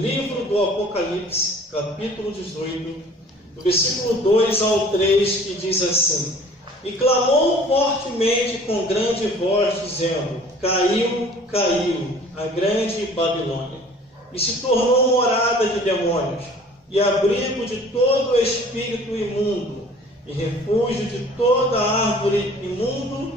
livro do Apocalipse, capítulo 18, do versículo 2 ao 3, que diz assim: E clamou fortemente com grande voz, dizendo: Caiu, caiu a grande Babilônia, e se tornou morada de demônios, e abrigo de todo espírito imundo, e refúgio de toda árvore imunda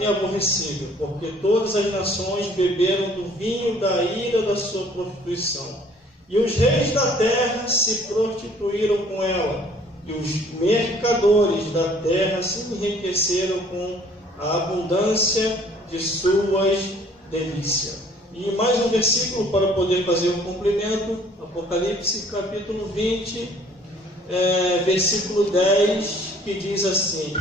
e aborrecível, porque todas as nações beberam do vinho da ira da sua prostituição, e os reis da terra se prostituíram com ela, e os mercadores da terra se enriqueceram com a abundância de suas delícias. E mais um versículo para poder fazer um complemento, Apocalipse capítulo 20, versículo 10, que diz assim: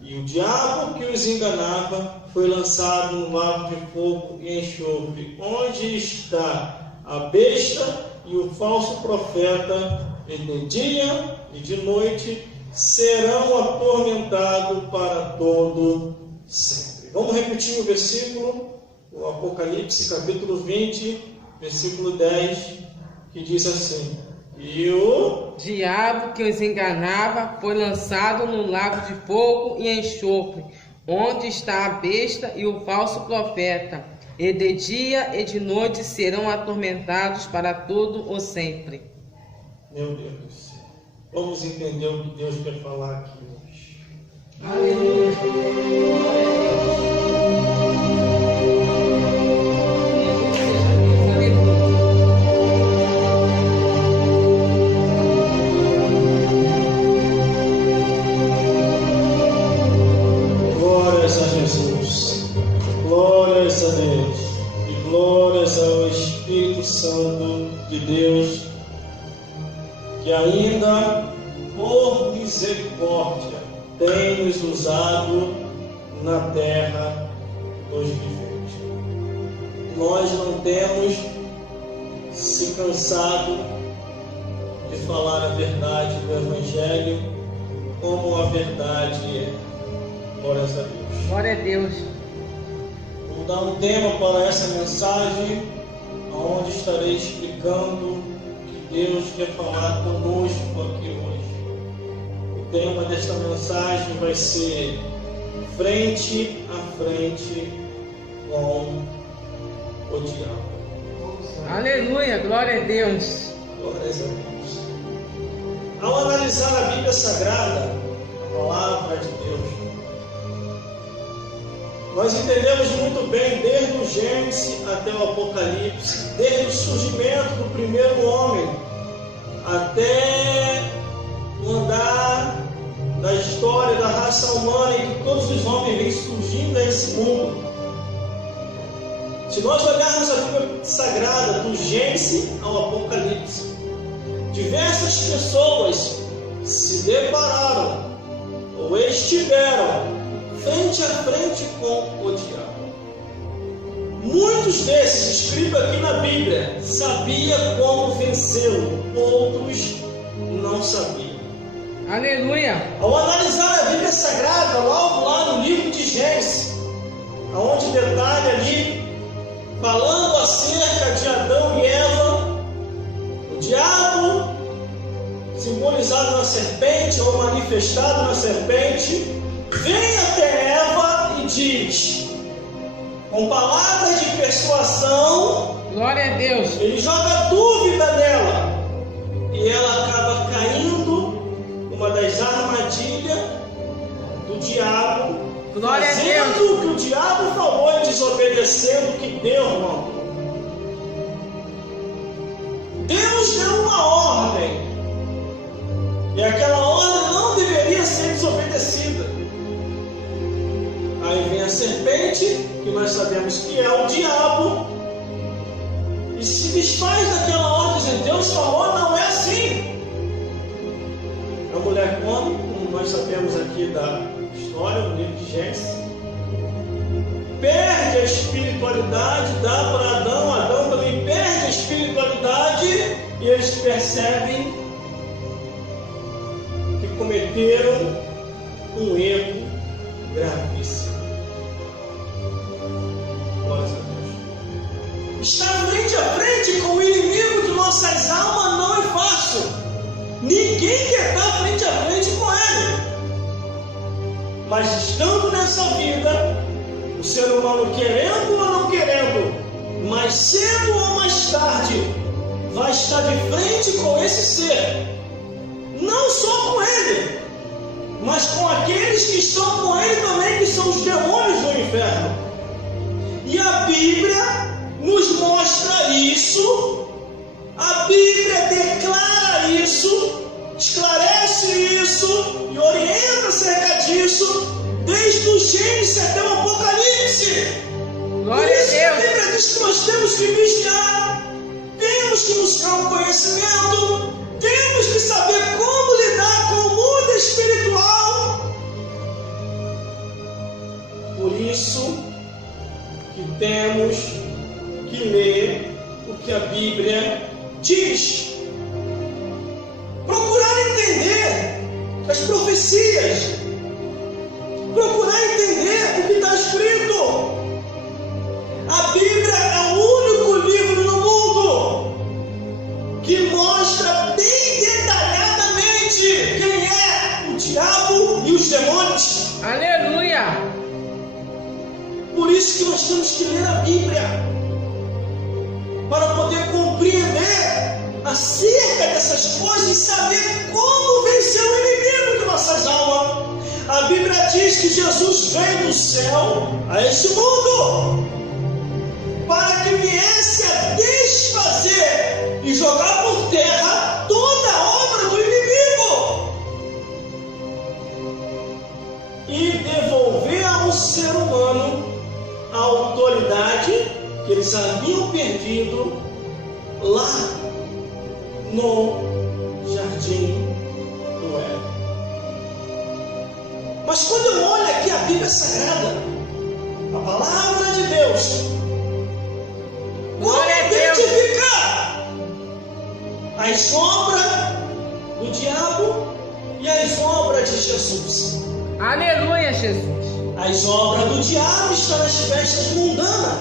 E o diabo que os enganava foi lançado no lago de fogo e enxofre, onde está a besta e o falso profeta, e de dia e de noite serão atormentados para todo sempre. Vamos repetir o versículo, o Apocalipse capítulo 20, versículo 10, que diz assim: E o diabo que os enganava foi lançado no lago de fogo e enxofre, onde está a besta e o falso profeta, e de dia e de noite serão atormentados para todo o sempre. Meu Deus do céu, vamos entender o que Deus quer falar aqui hoje. Glórias a Jesus, glórias a Deus e glórias ao Espírito Santo de Deus, que ainda, por misericórdia, tem nos usado na terra dos viventes. Nós não temos se cansado de falar a verdade do Evangelho como a verdade é. Glórias a Deus. Glória a Deus. Vou dar um tema para essa mensagem, onde estarei explicando Deus quer falar conosco aqui hoje. O tema desta mensagem vai ser frente a frente com o diabo. Aleluia, glória a Deus. Glórias a Deus. Ao analisar a Bíblia Sagrada, a palavra de Deus, nós entendemos muito bem, desde o Gênesis até o Apocalipse, desde o surgimento do primeiro homem até o andar da história da raça humana, em que todos os homens vêm surgindo nesse mundo. Se nós olharmos a Bíblia Sagrada, do Gênesis ao Apocalipse, diversas pessoas se depararam ou estiveram frente a frente com o diabo. Muitos desses, escritos aqui na Bíblia, sabiam como vencê-lo, outros não sabiam. Aleluia. Ao analisar a Bíblia Sagrada, logo lá no livro de Gênesis, onde detalha ali, falando acerca de Adão e Eva, o diabo, simbolizado na serpente ou manifestado na serpente, vem até Eva e diz, com palavras de persuasão, glória a Deus, ele joga dúvida nela, e ela acaba caindo numa das armadilhas do diabo, glória a Deus, fazendo o que o diabo falou e desobedecendo o que Deus mandou. Deus deu uma ordem, e aquela ordem não deveria ser desobedecida. Aí vem a serpente, que nós sabemos que é o diabo, e se desfaz daquela ordem, dizendo: Deus falou, não é assim. A mulher come, como nós sabemos aqui da história, no livro de Gênesis, perde a espiritualidade, dá para Adão, Adão também perde a espiritualidade, e eles percebem que cometeram um erro gravíssimo. Glória a Deus. Está frente a frente com o inimigo Mas estando nessa vida, o ser humano querendo ou não querendo, mais cedo ou mais tarde, vai estar de frente com esse ser. Não só com ele, mas com aqueles que estão com ele também, que são os demônios do inferno. E a Bíblia nos mostra isso, a Bíblia declara isso, esclarece isso e orienta acerca disso, desde o Gênesis até o Apocalipse. Glória Por isso a Deus. a Bíblia diz que nós temos que vigiar, temos que buscar o conhecimento, temos que saber como lidar com o mundo espiritual. Por isso que temos que ler o que a Bíblia diz. Procurar entender as profecias. Procurar entender o que está escrito. A Bíblia é o único livro no mundo que mostra bem detalhadamente quem é o diabo e os demônios. Aleluia. Por isso que nós temos que ler a Bíblia, para poder compreender acerca dessas coisas e saber como vencer o inimigo de nossas almas. A Bíblia diz que Jesus veio do céu a este mundo para que viesse a desfazer e jogar por terra toda a obra do inimigo e devolver ao ser humano a autoridade que eles haviam perdido lá no jardim do Éden. Mas quando eu olho aqui a Bíblia Sagrada, a palavra de Deus, como identificar as obras do diabo e as obras de Jesus? Aleluia, Jesus. As obras do diabo estão nas festas mundanas.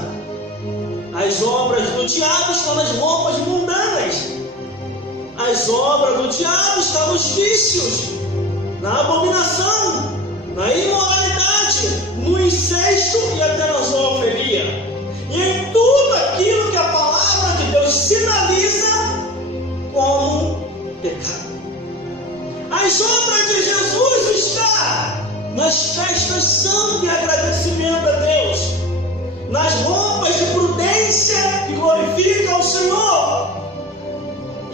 As obras do diabo estão nas roupas mundanas. As obras do diabo estão nos vícios, na abominação, na imoralidade, no incesto e até na zoofilia. E em tudo aquilo que a palavra de Deus sinaliza como pecado. As obras de Jesus estão nas festas santo e agradecimento a Deus, nas roupas de prudência que glorificam ao Senhor,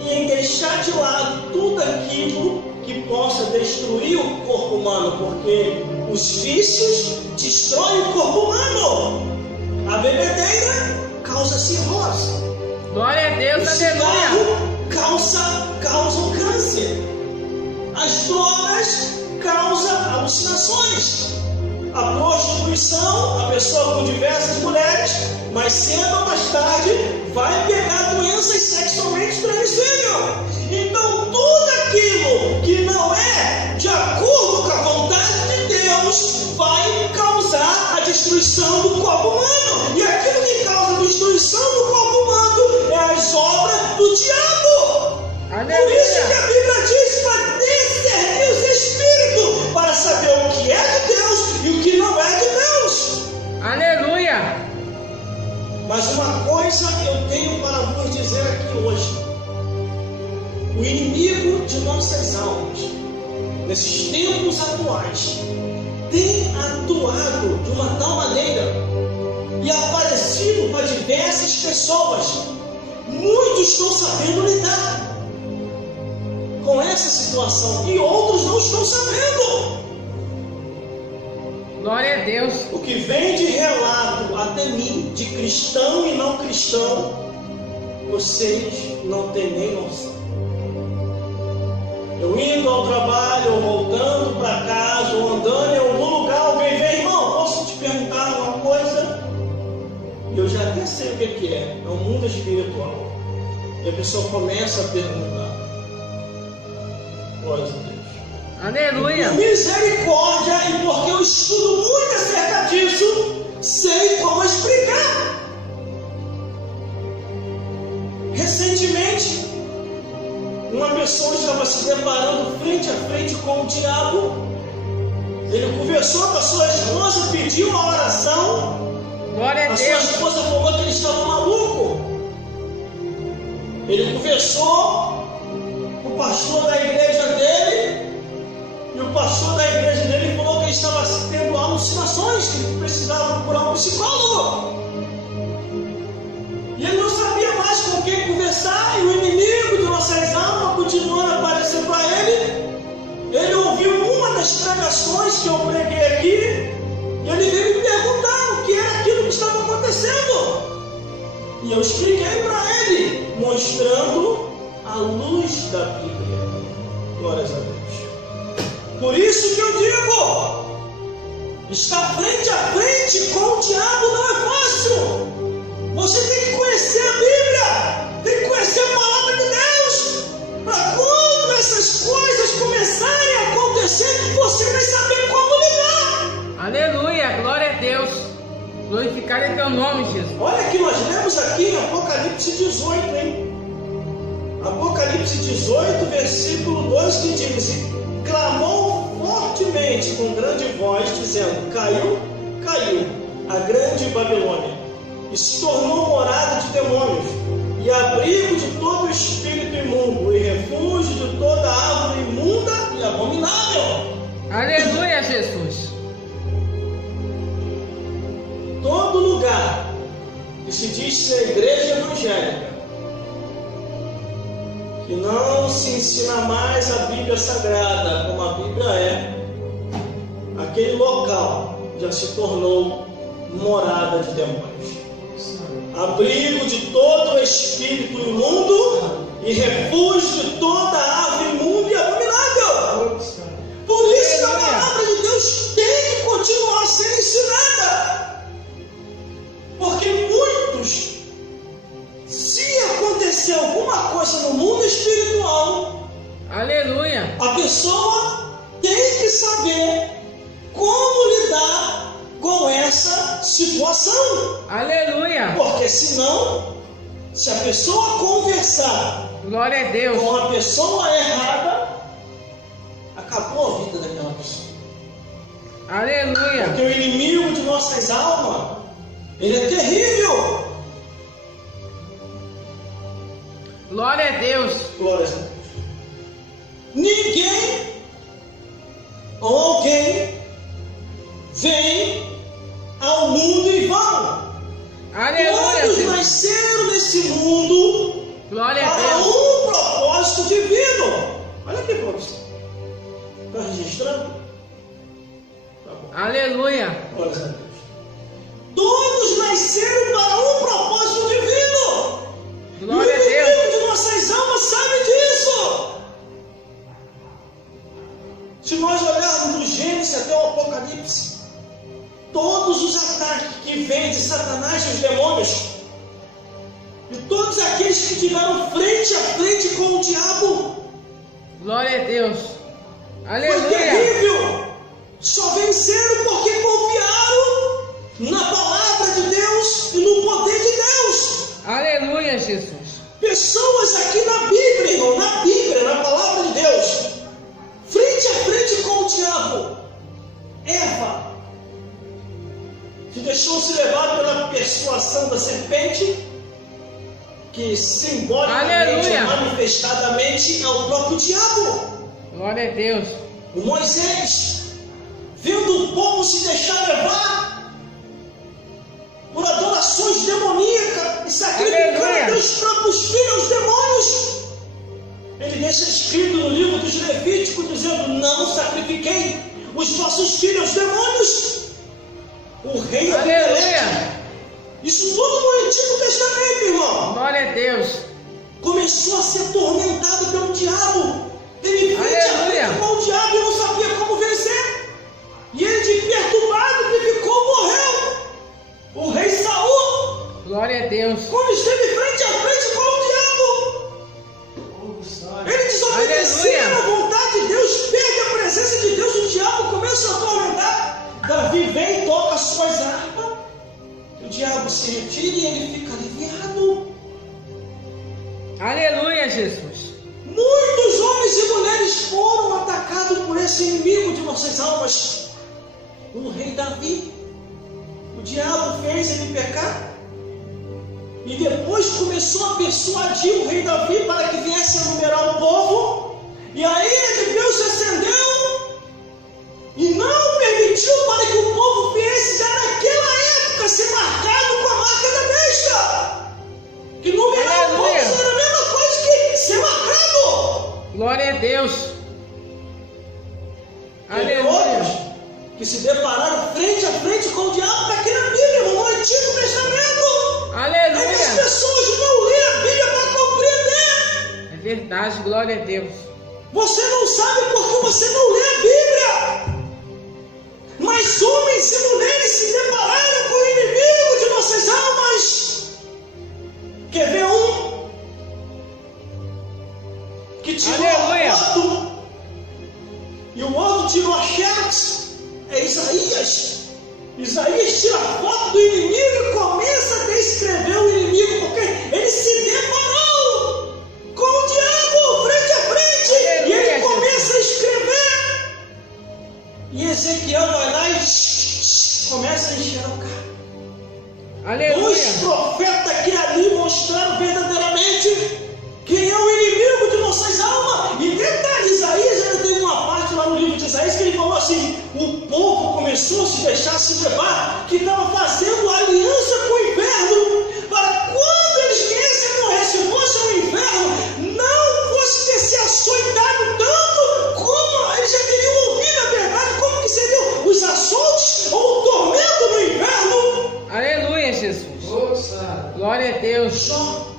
e em deixar de lado tudo aquilo que possa destruir o corpo humano, porque os vícios destroem o corpo humano. A bebedeira causa cirrose. Glória a Deus, O aleluia. cigarro causa o câncer. As drogas causam alucinações. A prostituição, a pessoa com diversas mulheres, mais cedo ou mais tarde vai pegar doenças sexualmente transmissíveis. Então tudo aquilo que não é de acordo com a vontade de Deus vai causar a destruição do corpo humano. E aquilo que causa a destruição do corpo humano é as obras do diabo. Aleluia. Por isso que a Bíblia diz para discernir os espíritos, para saber o que é de Deus e o que não é de Deus. Aleluia. Mas uma coisa eu tenho para vos dizer aqui hoje: o inimigo de nossas almas, nesses tempos atuais, tem atuado de uma tal maneira e aparecido para diversas pessoas. Muitos estão sabendo lidar com essa situação e outros não estão sabendo. Glória a Deus. O que vem de relato até mim, de cristão e não cristão, vocês não têm nem noção. Eu indo ao trabalho, ou voltando para casa, ou andando em algum lugar, alguém vem: irmão, posso te perguntar uma coisa? E eu já até sei o que é o mundo espiritual. E a pessoa começa a perguntar. Glória a Deus. Aleluia. Por misericórdia, e porque eu estudo muito acerca disso, sei como explicar. Recentemente, uma pessoa estava se deparando frente a frente com o diabo, Ele conversou com a sua esposa, pediu a oração. Glória a A sua Deus. esposa falou que ele estava maluco. Ele conversou com o pastor da igreja dele. E o pastor da igreja dele falou que ele estava tendo alucinações, que ele precisava procurar um psicólogo. E ele não sabia mais com quem conversar. E o inimigo de nossas almas continuando a aparecer para ele. Ele ouviu uma das pregações que eu preguei aqui. E ele veio me perguntar o que era aquilo que estava acontecendo. E eu expliquei para ele, mostrando a luz da Bíblia. Glórias a Deus. Por isso que eu digo, estar frente a frente com o diabo não é fácil. Você tem que conhecer a Bíblia, tem que conhecer a palavra de Deus, para quando essas coisas começarem a acontecer, você vai saber como lidar. Aleluia, glória a Deus. Glorificado é teu nome, Jesus. Olha que nós lemos aqui em Apocalipse 18, hein? Apocalipse 18, versículo 2, que diz: e clamou fortemente com grande voz, dizendo: caiu, caiu a grande Babilônia, e se tornou morada de demônios, e abrigo de todo espírito imundo, e refúgio de toda árvore imunda e abominável. Aleluia, Jesus. Todo lugar que se diz ser igreja evangélica, que não se ensina mais a Bíblia Sagrada como a Bíblia é, aquele local já se tornou morada de demônios, abrigo de todo espírito imundo e refúgio de toda árvore imunda e abominável. Por isso que a palavra de Deus tem que continuar a ser ensinada. Porque muitos, se acontecer alguma coisa no mundo espiritual, Aleluia. a pessoa tem que saber como lidar com essa situação. Aleluia. Porque senão, se a pessoa conversar Glória a Deus. com a pessoa errada, acabou a vida daquela pessoa. Aleluia. Porque o inimigo de nossas almas, ele é terrível. Glória a Deus. Glória a Deus. Ninguém ou alguém vem ao mundo em vão. Aleluia. Todos Jesus. nasceram nesse mundo Glória a para Deus. um propósito divino. Olha aqui, professor. Está registrando? Tá bom. Aleluia. Glória a Deus. Todos nasceram para um propósito divino. Glória a E o Deus. inimigo de nossas almas sabe disso. Se nós olharmos do Gênesis até o Apocalipse, todos os ataques que vêm de Satanás e os demônios, e todos aqueles que tiveram frente a frente com o diabo, Glória a Deus. foi Aleluia. terrível. Só venceram porque confiaram na palavra de Deus e no poder de Deus. Aleluia, Jesus. Pessoas aqui na Bíblia, irmão, na Bíblia, na palavra de Deus, frente a frente com o diabo. Eva, que deixou-se levar pela persuasão da serpente, que simbolicamente, Aleluia. manifestadamente, é o próprio diabo. Glória a Deus. O Moisés, vendo o povo se deixar levar por adorações demoníacas e sacrificando Aleluia. Deus próprios filhos aos demônios, ele deixa escrito no livro dos Levíticos, dizendo: não sacrifiquei os vossos filhos aos demônios. O rei Abimeleque, Aleluia. isso tudo no Antigo Testamento, irmão, Glória a Deus. começou a ser atormentado pelo diabo. Ele frente a Aleluia. frente com o diabo e não sabia como vencer. E ele, de perturbado que ficou, morreu. O rei Saul, Glória a Deus. quando esteve frente a frente com o diabo, ele desobedeceu Aleluia. à vontade de Deus, perde a presença de Deus, o diabo começa a atormentar. Davi vem e toca as suas harpas, o diabo se retira e ele fica aliviado. Aleluia, Jesus. Muitos homens e mulheres foram atacados por esse inimigo de nossas almas, o rei Davi. O diabo fez ele pecar. E depois começou a persuadir o rei Davi para que viesse a numerar o povo. E a ira de Deus se acendeu e não permitiu para que o povo viesse já naquela época ser marcado com a marca da besta. Que numerar o povo era a mesma coisa que ser marcado. Glória a Deus. Teve outros que se depararam frente a frente com o diabo, está aqui na Bíblia, irmão, no Antigo Testamento. Aleluia. É que as pessoas não lêem a Bíblia para compreender. É verdade, glória a Deus. Você não sabe porque você não lê a Bíblia. Mas homens e mulheres se depararam com o inimigo de nossas almas. Quer ver um? Que tirou a foto e o outro tirou a xerox. É Isaías. Isaías tira a foto do inimigo e começa a descrever o inimigo, porque ele se deparou com o diabo frente a frente. Aleluia, e ele começa a escrever. E Ezequiel vai lá e começa a enxergar. Aleluia. Os profetas que ali mostraram verdadeiramente quem é o inimigo de nossas almas. E detalhe, Isaías ainda tem uma parte lá no livro de Isaías que ele falou assim: o povo começou a se deixar se levar, que estava fazendo aliança com o inferno, para quando eles viessem a morrer, se fosse um inferno, não fosse ter se açoitado tanto como eles já teriam ouvido a verdade, como que seriam os açoites ou o tormento no inferno. Aleluia, Jesus. Nossa. Glória a Deus. Só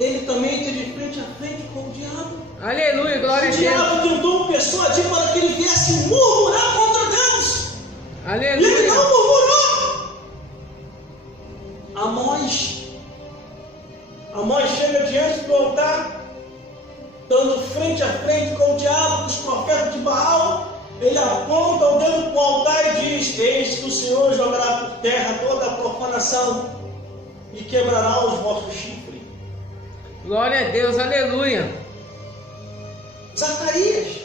ele também teve frente a frente com o diabo. Aleluia, glória a Deus. O diabo tentou persuadir para que ele viesse murmurar contra Deus. Aleluia. E ele não murmurou. Amós chega diante do altar, dando frente a frente com o diabo, os profetas de Baal. Ele aponta o dedo para o altar e diz: eis que o Senhor jogará por terra toda a profanação e quebrará os vossos chifres. Glória a Deus, aleluia. Zacarias.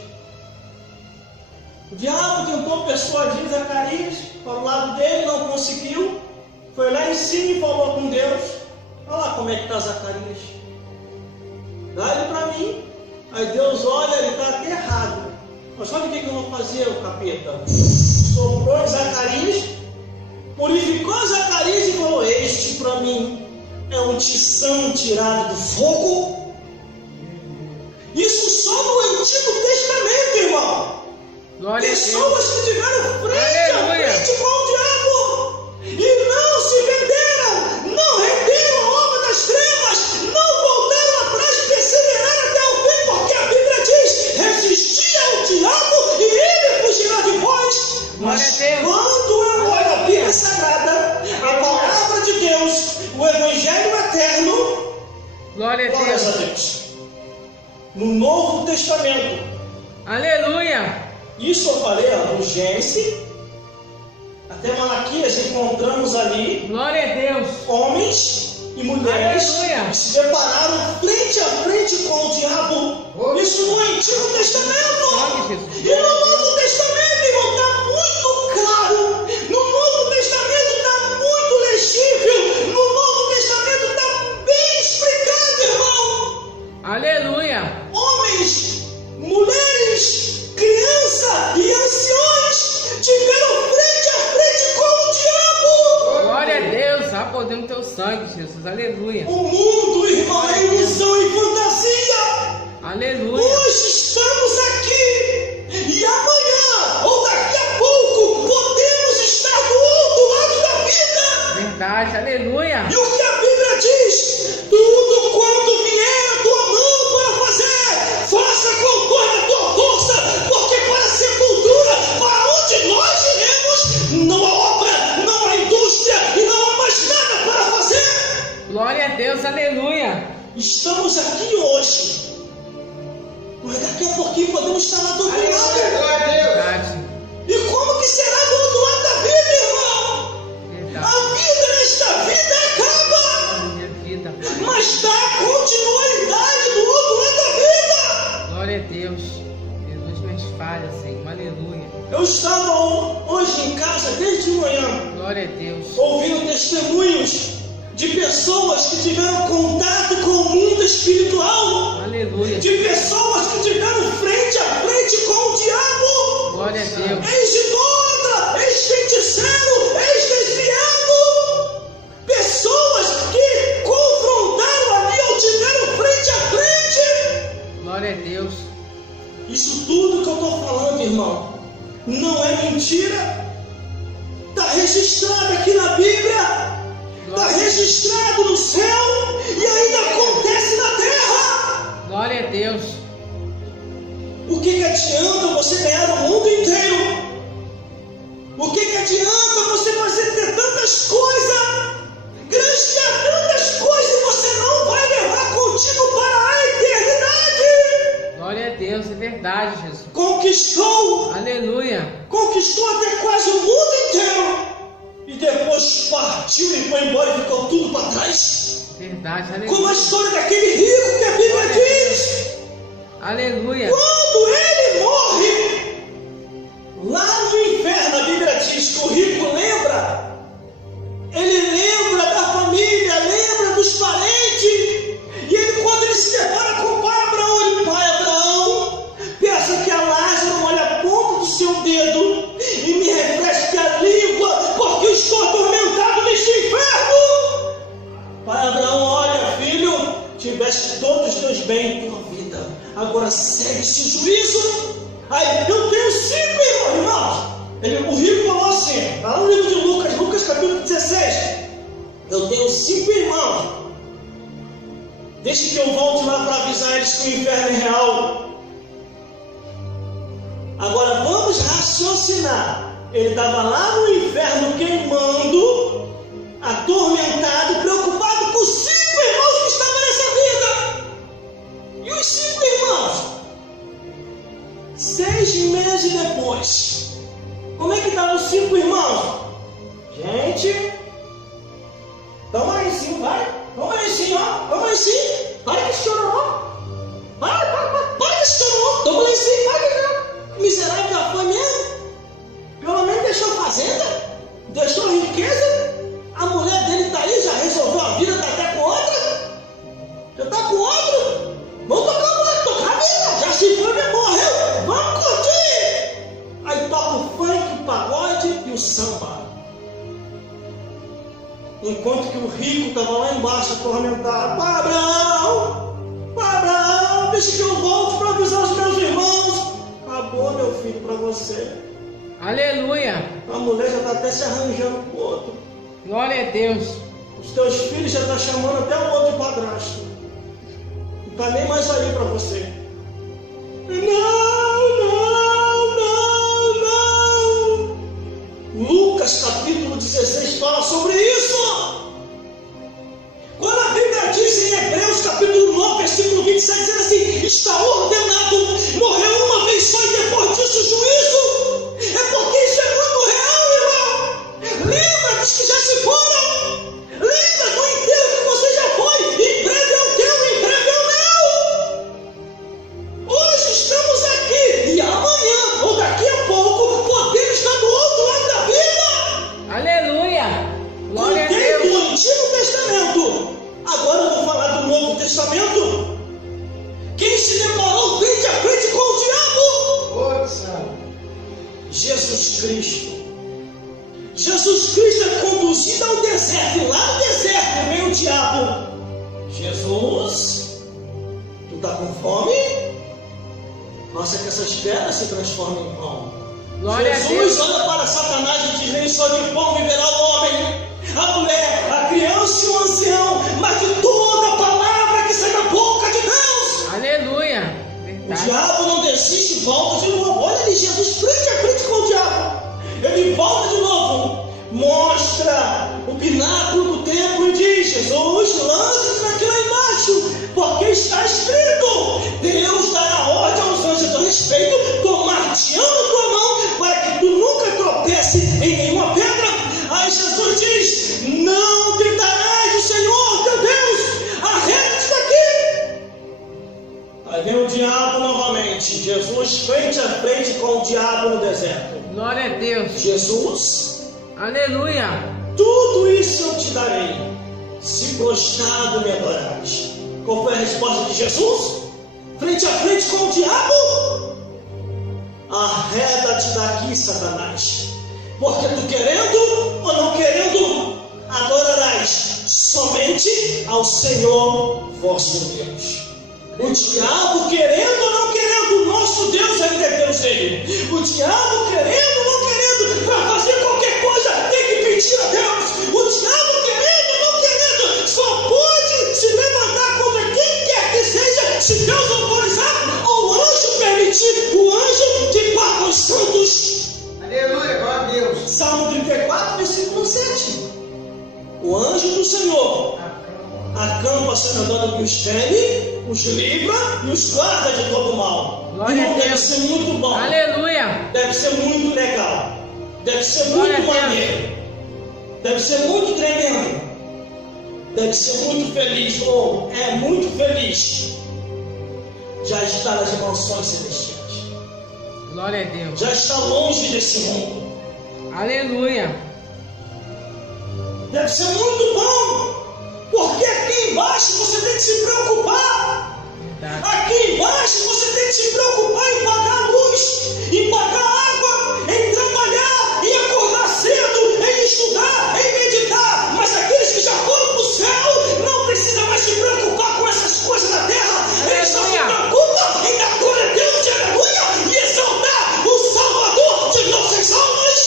O diabo tentou persuadir Zacarias para o lado dele, não conseguiu. Foi lá em cima e falou com Deus: olha lá como é que está Zacarias. Dá ele para mim. Aí Deus olha, ele está aterrado. Mas sabe o que eu vou fazer, o capeta? Soprou em Zacarias, purificou Zacarias e falou: este para mim é um tição tirado do fogo. Isso só no Antigo Testamento, irmão. Glória pessoas que tiveram frente a frente com o diabo e não se venderam, não renderam a obra das trevas, não voltaram atrás e perseveraram até o fim, porque a Bíblia diz: resisti ao diabo e ele fugirá de vós. Mas quando eu olho a Bíblia Sagrada, a palavra de Deus, o Evangelho eterno, glória a Deus, no Novo Testamento, aleluia. Isso eu falei, no Gênesis, até Malaquias encontramos ali, glória a Deus, homens e mulheres que se depararam frente a frente com o diabo. Isso no Antigo Testamento. E no Novo Testamento, irmão, está muito claro. No Novo Testamento está muito legível. No Novo Testamento está bem explicado, irmão. Aleluia. Homens, mulheres, criança e anciões tiveram frente a frente com o diabo. Glória a Deus, há poder no teu sangue, Jesus, aleluia. O mundo, irmão, é ilusão e fantasia. Aleluia. Hoje estamos aqui e amanhã ou daqui a pouco podemos estar do outro lado da vida. Verdade, aleluia. E o que a Bíblia diz: tudo quanto vier a tua mão para fazer, faça conforme a tua força, porque para a sepultura, para onde nós iremos, não há obra, não há indústria e não há mais nada para fazer. Glória a Deus, aleluia. Estamos aqui hoje, mas daqui a pouquinho podemos estar lá do outro lado. Verdade. E como que será do outro lado da vida, irmão? Verdade. A vida nesta vida acaba, Minha vida, Pai. mas dá continuidade do outro lado da vida. Glória a Deus. Jesus nos faz. glória, Senhor. Aleluia. Eu estava hoje em casa, desde de manhã, Glória a Deus. ouvindo testemunhos de pessoas que tiveram contato com o mundo espiritual, Aleluia. de pessoas que tiveram frente a frente com o diabo, Glória a Deus. ex-idólatra, ex-feiticeiro, ex-desviado, pessoas que confrontaram ali ou tiveram frente a frente. Glória a Deus. Isso tudo que eu estou falando, irmão, não é mentira. Está registrado aqui na Bíblia. Está registrado no céu e ainda acontece na terra. Glória a Deus. O que adianta você ganhar o mundo inteiro? O que adianta você ter tantas coisas, granjear tantas coisas e você não vai levar contigo para a eternidade? Glória a Deus, é verdade, Jesus. Conquistou Aleluia. até quase o mundo inteiro e depois partiu e foi embora e ficou tudo para trás. Verdade, aleluia. Como a história daquele rico que a Bíblia diz. Aleluia. Quando ele morre, lá no inferno, a Bíblia diz que o rico lembra. Ele lembra da família, lembra dos parentes. E ele, quando ele se depara com o pai Abraão, ele: pai Abraão, peça que a Lázaro molhe a ponta do seu dedo e me refresque a língua, porque eu estou atormentado neste inferno. Pai Abraão: olha, filho, tiveste todos os teus bens em tua vida, agora segue-se o juízo. Aí, eu tenho 5 irmãos. O rico falou assim, está lá no livro de Lucas, Lucas capítulo 16. Eu tenho 5 irmãos. Deixa que eu volte lá para avisar eles que o inferno é real. Agora vamos raciocinar. Ele estava lá no inferno queimando, atormentado, preocupado com os 5 irmãos que estavam nessa vida. E os 5 irmãos, 6 meses depois, como é que estavam os 5 irmãos? Gente, toma aí sim, vai. Vamos aí sim, ó. Vamos aí sim. Para que chorou. Para que chorou. Toma aí sim, vai. Miserável já foi mesmo. Pelo menos deixou fazenda, deixou riqueza. A mulher dele está aí, já resolveu a vida, está até com outra. Já está com outro. Vamos tocar a vida. Já se foi, já morreu. Vamos curtir. Aí toca o funk, o pagode e o samba. Enquanto que o rico estava lá embaixo atormentado. Pai Abraão, deixa que eu volte para avisar os meus irmãos. Acabou, meu filho, para você. Aleluia. A mulher já está até se arranjando com o outro. Glória a Deus. Os teus filhos já estão chamando até o outro de padrasto. Não está nem mais aí para você. Não. Lucas capítulo 16 fala sobre isso. Quando a Bíblia diz em Hebreus capítulo 9, versículo 27, dizendo assim: está ordenado, morreu uma vez só e depois disso o juízo. É porque isso é muito real, irmão. Lembra dos que já se foram. Lembra do enterro que você já foi. Em breve é o teu, em breve é o meu. Hoje estamos aqui e amanhã ou daqui a pouco podemos estar do outro lado da vida. Aleluia. Glória a Contei do Deus. Antigo Testamento. Agora eu vou falar do Novo Testamento. Quem se deparou frente a frente com o diabo? Jesus Cristo. Jesus Cristo é conduzido ao deserto. E lá no deserto vem o diabo. Jesus, tu está com fome? Faça que essas pedras se transformem em pão. Glória a Jesus Deus. olha para Satanás e diz: nem só de pão viverá o homem, a mulher, a criança e o ancião, mas de toda palavra que sai da boca de Deus. Aleluia. O Verdade. diabo não desiste, volta de novo. Olha ali, Jesus frente a frente com o diabo. Ele volta de novo, mostra o pináculo do templo e diz: Jesus, lance-te daqui lá embaixo, porque está escrito: Deus dará ordem aos anjos a teu respeito, tomar-te-ão na tua mão, para que tu nunca tropece em nenhuma pedra. Aí Jesus diz: não tentarás o Senhor teu Deus. estamos frente a frente com o diabo no deserto. Glória a Deus. Jesus, Aleluia. tudo isso eu te darei, se prostrado me adorares. Qual foi a resposta de Jesus? Frente a frente com o diabo? Arreda-te daqui, Satanás, porque tu querendo ou não querendo, adorarás somente ao Senhor vosso Deus. O diabo querendo ou não querendo, nosso Deus ainda é Deus dele. O diabo querendo ou não querendo, para fazer qualquer coisa tem que pedir a Deus. O diabo querendo ou não querendo, só pode se levantar contra quem quer que seja, se Deus autorizar ou o anjo permitir, o anjo que guarda os santos. Aleluia, glória a Deus. Salmo 34, versículo 7. O anjo do Senhor acampa ao redor que os teme, os livra e os guarda de todo mal. Glória a Deus. Deve ser muito bom. Aleluia. Deve ser muito legal. Deve ser Glória muito a Deus. maneiro. Deve ser muito tremendo. Deve ser muito feliz. Ou é muito feliz. Já está nas mansões celestiais. Glória a Deus. Já está longe desse mundo. Aleluia. Deve ser muito bom. Porque aqui embaixo você tem que se preocupar. Verdade. Aqui embaixo você tem que se preocupar em pagar a luz, em pagar a água, em trabalhar, em acordar cedo, em estudar, em meditar. Mas aqueles que já foram para o céu não precisam mais se preocupar com essas coisas da terra. Eles só se preocupam em dar glória a Deus, aleluia, e exaltar o Salvador de nossas almas.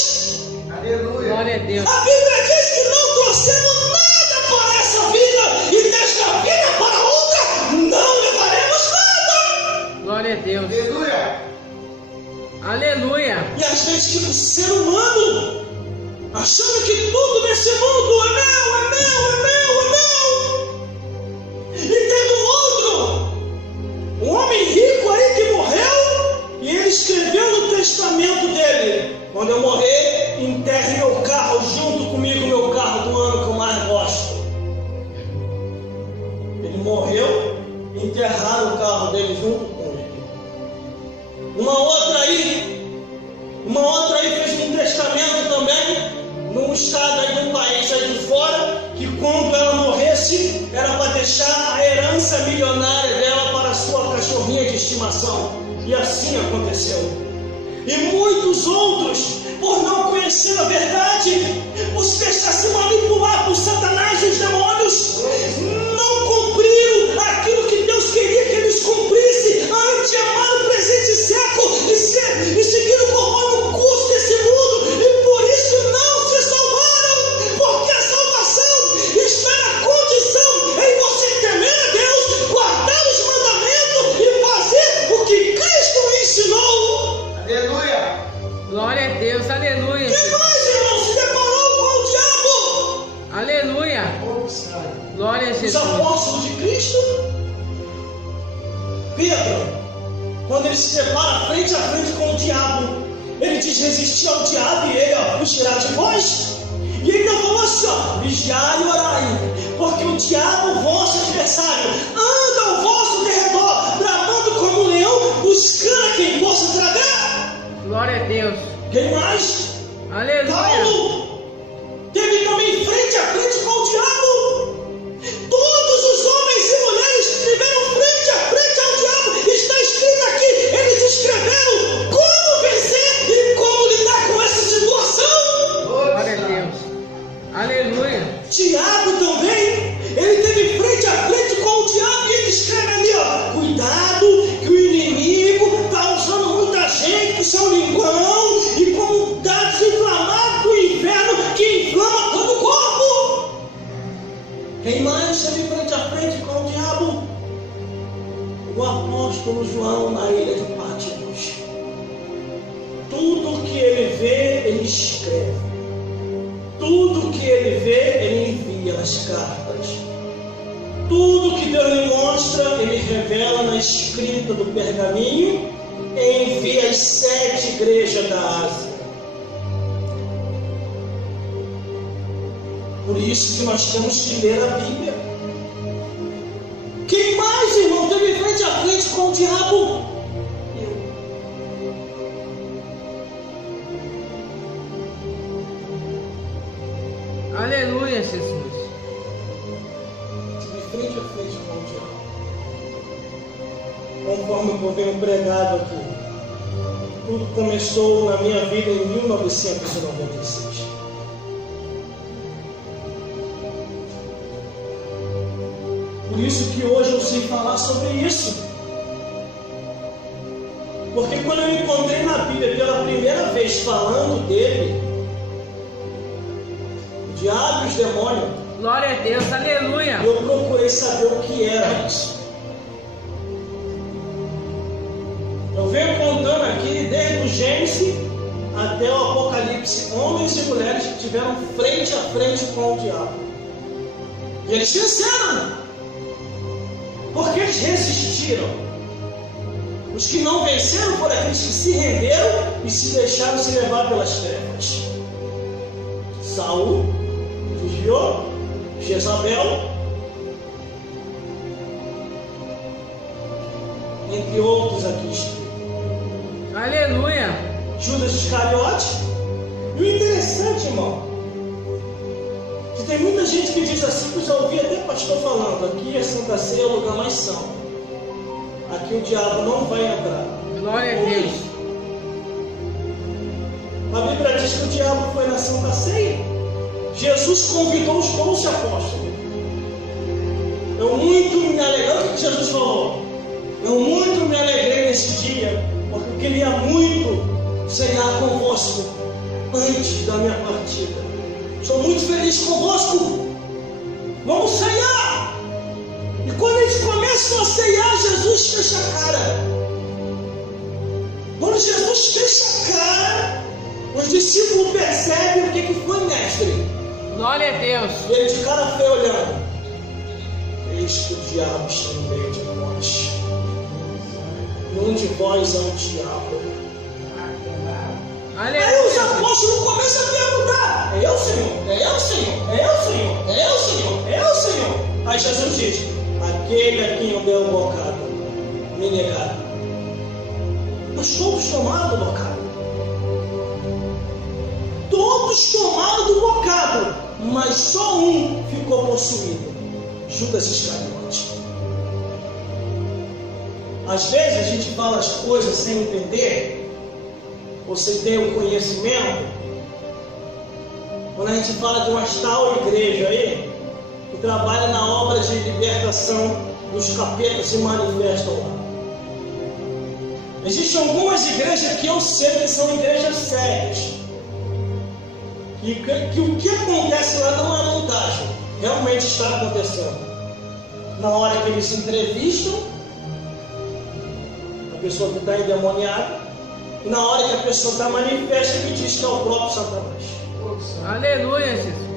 Aleluia. Glória a Deus. A Bíblia diz que não trouxemos nada para essa vida e desta vida para outra não levaremos nada. Glória a Deus. Aleluia. Aleluia. E às vezes fica o ser humano achando que tudo nesse mundo é meu, é meu, é meu, é meu. E teve um outro, um homem rico aí que morreu, e ele escreveu no testamento dele: quando eu morrer, enterre meu carro junto comigo, meu carro do ano que eu mais gosto. Ele morreu, enterraram o carro dele junto com ele. Uma outra aí fez um testamento também, num estado aí de um país aí de fora, que quando ela morresse, era para deixar a herança milionária dela para a sua cachorrinha de estimação. E assim aconteceu. E muitos outros, por não conhecer a verdade, por se deixar se manipular por Satanás e os demônios, não cumpriram aquilo que Deus queria que eles cumprissem, antes de amar o presente século e seguir conforme o curso desse mundo, e por isso não se salvaram, porque a salvação está na condição em você temer a Deus, guardar os mandamentos e fazer o que Cristo ensinou. Aleluia. Glória a Deus. Aleluia. Quem mais, irmão, se deparou com o diabo? Aleluia. Glória a Os Jesus. apóstolos de Cristo? Pedro, quando ele se depara frente a frente com o diabo, ele diz: resistir ao diabo e ele fugirá de vós. E ele ainda falou assim: vigiai e orai, porque o diabo, vosso adversário, anda ao vosso derredor, bramando como um leão, buscando a quem possa tragar. Glória a Deus. Quem mais? Aleluia. Paulo teve também frente a frente com o diabo. Todos os homens e mulheres estiveram frente a frente ao diabo. Está escrito aqui, eles escreveram como vencer e como lidar com essa situação. Glória a Deus. Aleluia. Tiago também, ele teve frente a frente com o diabo e ele escreve ali: cuidado que o inimigo está usando muita gente com seu linguão e como dados inflamados do inferno que inflama todo o corpo. Quem mais teve frente a frente com o diabo? O apóstolo João na ilha de Patmos. Tudo que ele vê, ele escreve. Tudo que ele vê, ele envia nas cartas. Tudo que Deus lhe mostra, ele revela na escrita do pergaminho e envia às 7 igrejas da Ásia. Por isso que nós temos que ler a Bíblia. Quem mais, irmão, teve frente a frente com o diabo? Eu. frente a frente com o diabo. Conforme eu venho pregado aqui, tudo começou na minha vida em 1996. Por isso que hoje eu sei falar sobre isso. Porque quando eu encontrei na Bíblia pela primeira vez falando dele, o diabo e os demônios, Glória a Deus, aleluia. eu procurei saber o que era isso. Eu venho contando aqui desde o Gênesis até o Apocalipse, homens e mulheres que tiveram frente a frente com o diabo. E eles venceram. Porque eles resistiram. Os que não venceram foram aqueles que se renderam e se deixaram se levar pelas trevas. Saul desviou, Jezabel, entre outros aqui. Aleluia. Judas Iscariote. E o interessante, irmão, que tem muita gente que diz assim, que eu já ouvi até pastor falando, aqui a Santa Ceia é o lugar mais santo. Aqui o diabo não vai entrar. Glória a Deus. A Bíblia diz que o diabo foi na Santa Ceia. Jesus convidou os 12 apóstolos. Eu muito me alegrei. O que Jesus falou? Eu muito me alegrei nesse dia, porque eu queria muito ceiar convosco antes da minha partida. Estou muito feliz convosco. Vamos ceiar. E quando eles começam a ceiar, Jesus fecha a cara. Quando Jesus fecha a cara, os discípulos percebem o que foi, mestre. Glória a Deus. E ele de cara feio olhando. Eis que o diabo está no meio de nós. E um de vós é o diabo. Aleluia. Aí os apóstolos começam a perguntar: é eu, Senhor? É eu, Senhor? É eu, Senhor? É eu, Senhor? É eu, Senhor? Aí Jesus diz: aquele a quem eu dei um bocado, me negaram. Mas todos tomaram do bocado. Todos tomaram do bocado, mas só um ficou possuído: Judas Iscariote. Às vezes a gente fala as coisas sem entender. Você tem o conhecimento. Quando a gente fala de uma tal igreja aí, que trabalha na obra de libertação dos capetas se manifestam lá. Existem algumas igrejas que eu sei que são igrejas sérias. Que o que acontece lá não é montagem. Realmente está acontecendo. Na hora que eles se entrevistam, a pessoa que está endemoniada, e na hora que a pessoa está manifesta, que diz que é o próprio Satanás. Aleluia, Jesus.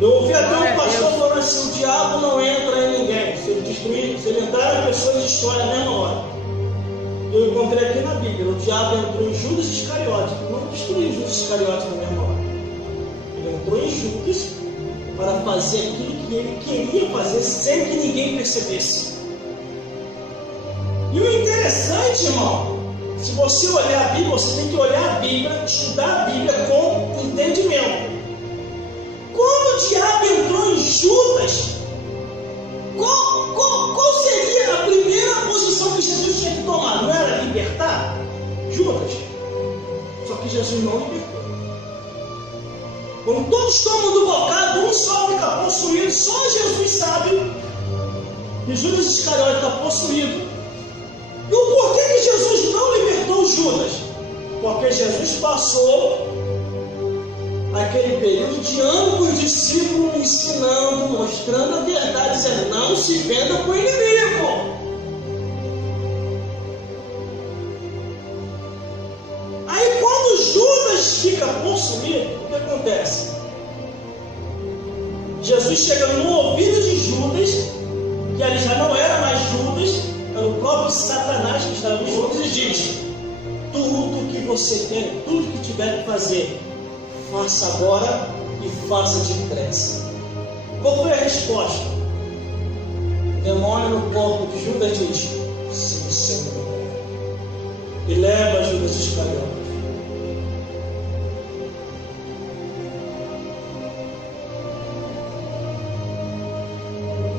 Eu ouvi até um pastor falando assim: o diabo não entra em ninguém. Se ele destruir, se ele entrar, a pessoa destrói na mesma hora. Eu encontrei aqui na Bíblia: o diabo entrou em Judas Iscariote. Não destruiu Judas Iscariote na mesma hora. Ele entrou em Judas para fazer aquilo que ele queria fazer sem que ninguém percebesse. E o interessante, irmão, se você olhar a Bíblia, você tem que olhar a Bíblia, estudar a Bíblia com entendimento. Quando o diabo entrou em Judas, qual seria a primeira posição que Jesus tinha que tomar? Não era libertar Judas? Só que Jesus não libertou. Quando todos tomam do bocado, um só fica possuído. Só Jesus sabe que Judas Iscariote está possuído. E o porquê que Jesus não libertou Judas? Porque Jesus passou aquele período de anos com os discípulos ensinando, mostrando a verdade, dizendo: não se venda com o inimigo. Aí quando Judas fica possuído, o que acontece? Jesus chega no ouvido de Judas, que ele já não era mais Judas, era o próprio Satanás que estava em Judas, e diz: tudo que você tem, tudo que tiver que fazer, faça agora e faça depressa. Qual foi a resposta? O demônio no corpo de Judas diz: sim, Senhor. E leva Judas Iscariote.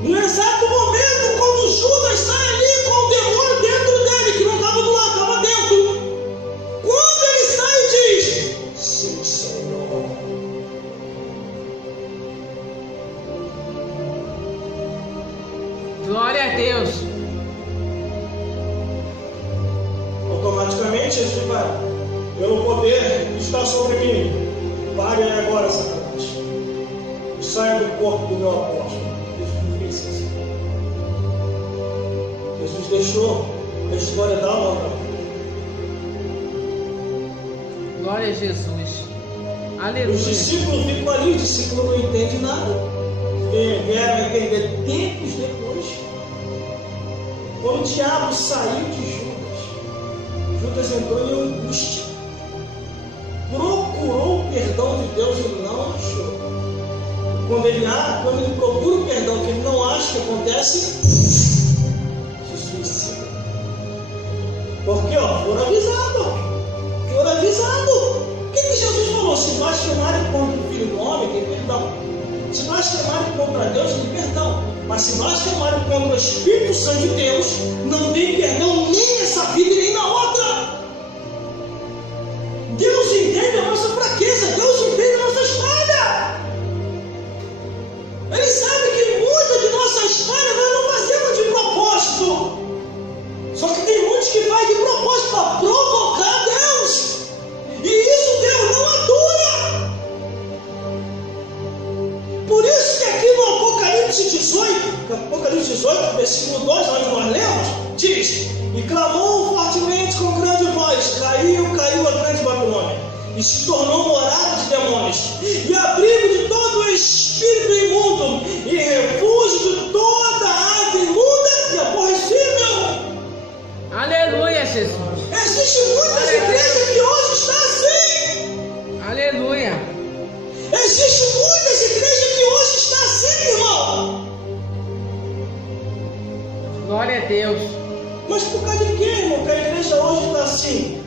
No exato momento Glória a Deus. Automaticamente Jesus vai, pelo poder que está sobre mim, pare agora, Satanás. Saia do corpo do meu apóstolo. Jesus não fez isso. Jesus deixou a história da obra. Glória a Jesus. Os Aleluia. discípulos ficam ali, o discípulo não entende nada. Vieram entender tempos depois. Quando o diabo saiu de Judas entrou em angústia. Procurou o perdão de Deus e não achou. Quando ele procura o perdão que ele não acha, que acontece, se suicida. Porque foram avisados. Foram avisados. O que Jesus falou? Se nós chamarem contra o Filho do Homem, tem perdão. Se nós chamarem contra Deus, tem perdão. Mas se nós chamarem contra o Espírito Santo de Deus, não tem perdão nem nessa vida e nem na outra. Deus entende a nossa fraqueza. Deus entende a nossa história. Ele sabe que muita de nossa história nós não fazemos de propósito. Só que tem muitos que fazem de propósito para provocar Deus. E isso Deus não atura. Por isso que aqui no Apocalipse 18, versículo 2, onde nós lemos, diz: e clamou fortemente com grande voz, caiu a grande Babilônia, e se tornou morada de demônios, e abrigo de todo o espírito imundo, e refúgio de toda ave imunda e aborrecível. Aleluia, Jesus. Existem muitas igrejas que hoje estão assim. Aleluia. Existem muitas igrejas que hoje estão assim, irmão. Glória a Deus. Mas por causa de quê, irmão, que a igreja hoje está assim?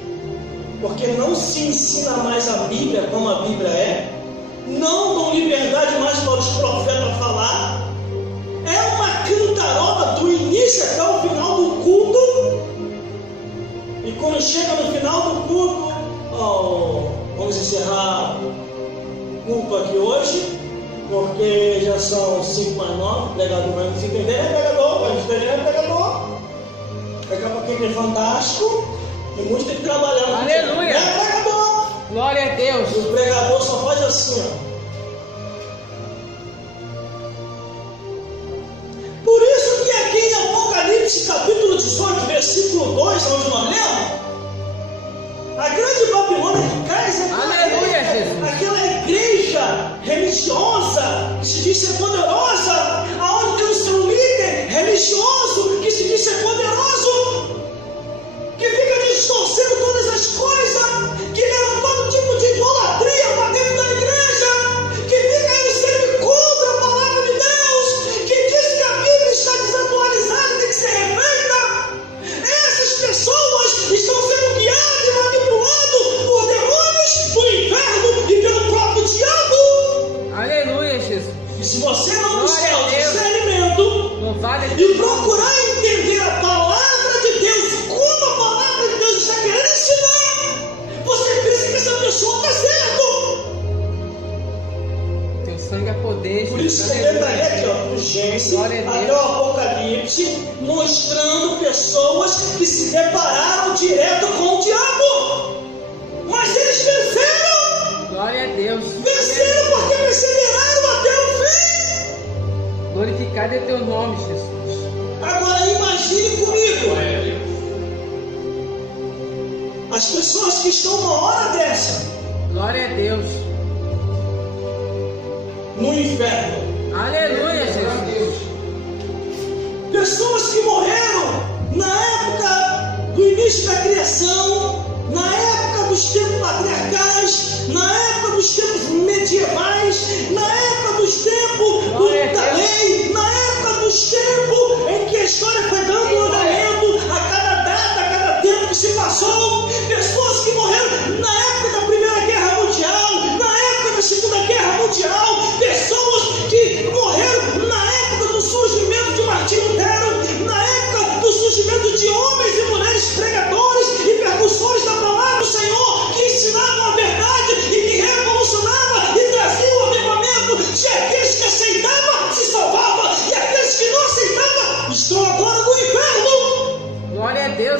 Porque não se ensina mais a Bíblia como a Bíblia é. Não dão liberdade mais para os profetas falar. É uma cantarola do início até o final do culto. E quando chega no final do culto, vamos encerrar o culto aqui hoje, porque já são 5:09, o pregador vai nos entender, é pregador, vai nos entender, é pregador. Daqui a pouquinho é fantástico, e muitos têm que trabalhar. Aleluia. É pregador. Glória a Deus. O pregador só faz assim, Por isso que aqui em Apocalipse capítulo 18, versículo 2, onde nós lemos, a grande Babilônia que cai é aquela igreja religiosa que se diz ser poderosa, aonde tem o seu líder religioso que se diz ser poderoso, que fica distorcendo todas as coisas, que leva todo tipo de idolatria para dentro da igreja, que fica aí sempre contra a palavra de Deus, que diz que a Bíblia está desatualizada e tem que ser refeita. Essas pessoas estão sendo guiadas e manipuladas por demônios do inferno e pelo próprio diabo. Aleluia, Jesus. E se você não buscar o discernimento e procurar entender a palavra de Deus, como a palavra de Deus está querendo ensinar, você pensa que essa pessoa está certo. Teu sangue é poder. Por isso que eu detalhei aqui, do Gênesis até o Apocalipse, mostrando pessoas que se depararam direto com o diabo. Mas eles venceram. Glória a Deus. Venceram porque perseveraram até o fim. Glorificado é teu nome, Jesus. Agora imagine comigo. As pessoas que estão uma hora dessa Glória a Deus. no inferno. Aleluia, Jesus. Pessoas que morreram na época do início da criação, na época dos tempos patriarcais, na época dos tempos medievais, na época dos tempos da lei, na época dos tempos em que a história foi dando andamento a cada data, a cada tempo que se passou. Pessoas que morreram na época da Primeira Guerra Mundial, na época da Segunda Guerra Mundial, pessoas que morreram na época do surgimento de Martinho Lutero, na época do surgimento de homens e mulheres pregadores e percussores da palavra do Senhor, que ensinavam a verdade e que revolucionavam e traziam o avivamento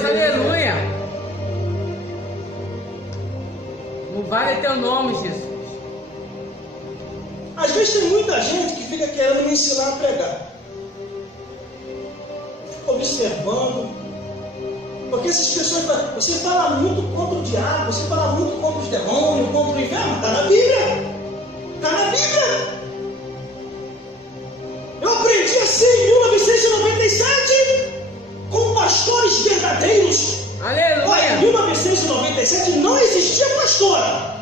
aleluia. Louvado é teu nome, Jesus. Às vezes tem muita gente que fica querendo me ensinar a pregar. Fica observando. Porque essas pessoas falam, você fala muito contra o diabo, você fala muito contra os demônios, contra o inferno. Está na Bíblia. Está na Bíblia. Eu aprendi assim em 1997 com pastores verdadeiros. Aleluia. Olha, em 1997 não existia pastora.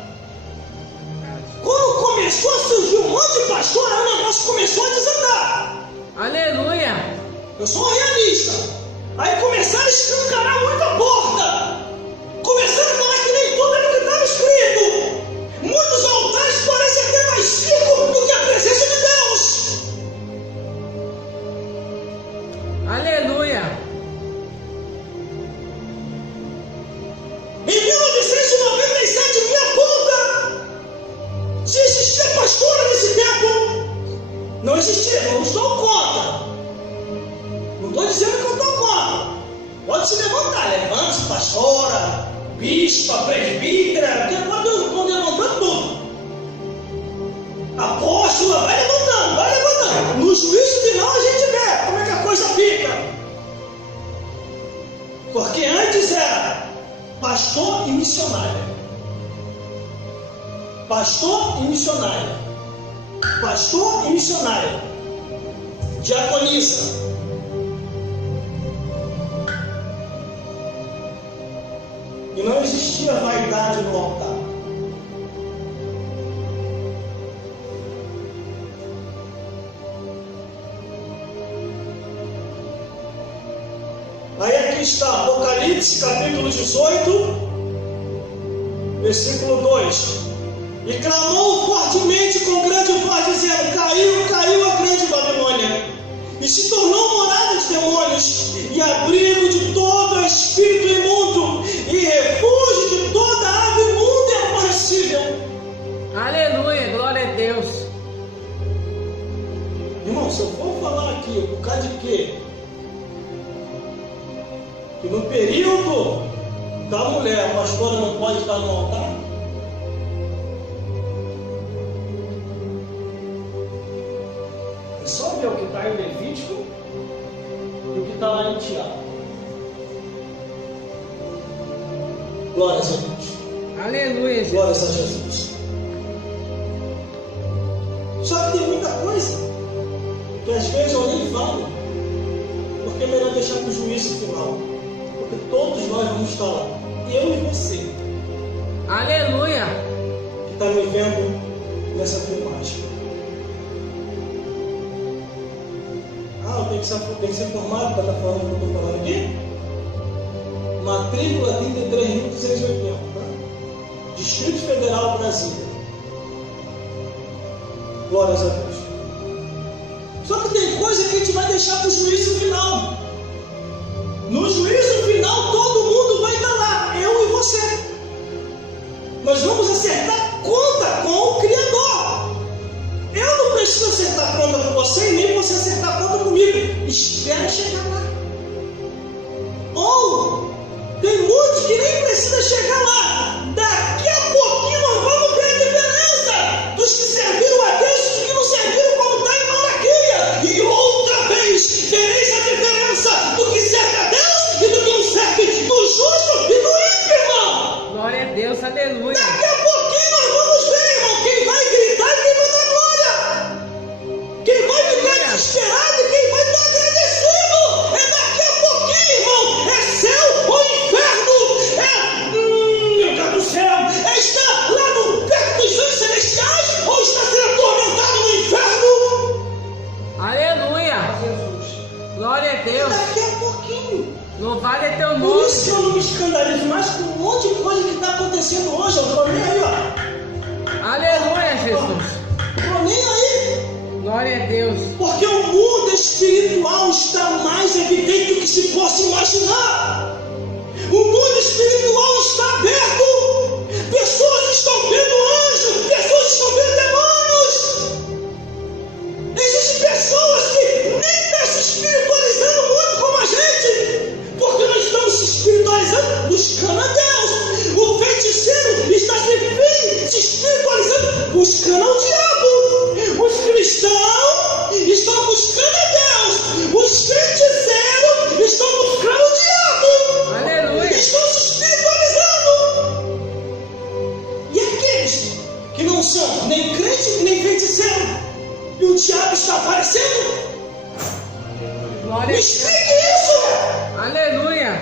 Quando começou a surgir um monte de pastor, aí o negócio começou a desandar. Aleluia. Eu sou realista. Aí começaram a escancarar muita porta. Começaram a falar que nem tudo era o que estava escrito. Muitos altares parecem até mais ricos do que a presença de Deus. Aleluia. Em 1997, minha conta, se existia pastora nesse tempo, não existia, não estou contra. Não estou dizendo que eu estou contra. Pode se levantar, levante-se, pastora, bispa, presbítera, estão levantando tudo. Apóstola, vai levantando, vai levantando. No juízo final a gente vê como é que a coisa fica. Porque antes era pastor e missionário. Pastor e missionário. Pastor e missionário. Diaconisa. E não existia vaidade no altar. Aí aqui está Apocalipse capítulo 18, versículo 2. E clamou fortemente com grande voz, dizendo: caiu, caiu a grande Babilônia, e se tornou morada de demônios, e abrigo de todo espírito imundo, e refúgio de toda ave imunda e aborrecível. Aleluia, glória a Deus. Irmão, se eu for falar aqui, por causa de quê? Que no período da mulher, a pastora não pode estar no altar. É só ver o que está em Levítico e o que está lá em Tiago. Glórias a Deus. Aleluia, Jesus. Glórias a Jesus. Só que tem muita coisa que às vezes eu nem falo, porque é melhor deixar para o juízo final. Porque todos nós vamos estar lá. Eu e você. Aleluia. Que está me vendo nessa filmagem. Ah, eu tenho que ser formado para estar falando o que eu estou falando aqui? Matrícula 33.280, tá? Distrito Federal, Brasília. Glórias a Deus. Só que tem coisa que a gente vai deixar para o juízo final. No juízo final, todo mundo vai estar lá, eu e você. Nós vamos acertar conta com o Criador. Eu não preciso acertar conta com você, nem você acertar conta comigo. Espera chegar lá. Ou, tem muitos que nem precisa chegar lá. Daqui a pouquinho nós vamos ver a diferença dos que serviram a Deus e dos que não serviram, como está em Malaquias. E outra vez vereis a diferença do que serve a Deus e do que não serve, do justo e do ímpio, irmão. Glória a Deus, aleluia. Daqui a pouquinho nós vamos ver, irmão, quem vai gritar e quem vai dar glória. Quem vai ficar desesperado e quem vai estar agradecido. É daqui a pouquinho, irmão. É céu ou inferno. Meu Deus do céu. É estar lá no perto dos ventos celestiais ou está sendo atormentado no inferno. Aleluia. Glória a Deus. Daqui a pouquinho. Louvado é teu Por nome. isso que eu não me escandalizo mais com um monte de coisa que está acontecendo hoje. Eu não estou nem aí, ó. Aleluia, Jesus. Estou nem aí. Glória a Deus. Porque o mundo espiritual está mais evidente do que se possa imaginar. O mundo espiritual está aberto. Pessoas estão vendo anjos, pessoas estão vendo demônios. Existem pessoas que nem estão se espiritualizando muito como a gente, porque nós estamos se espiritualizando Aleluia.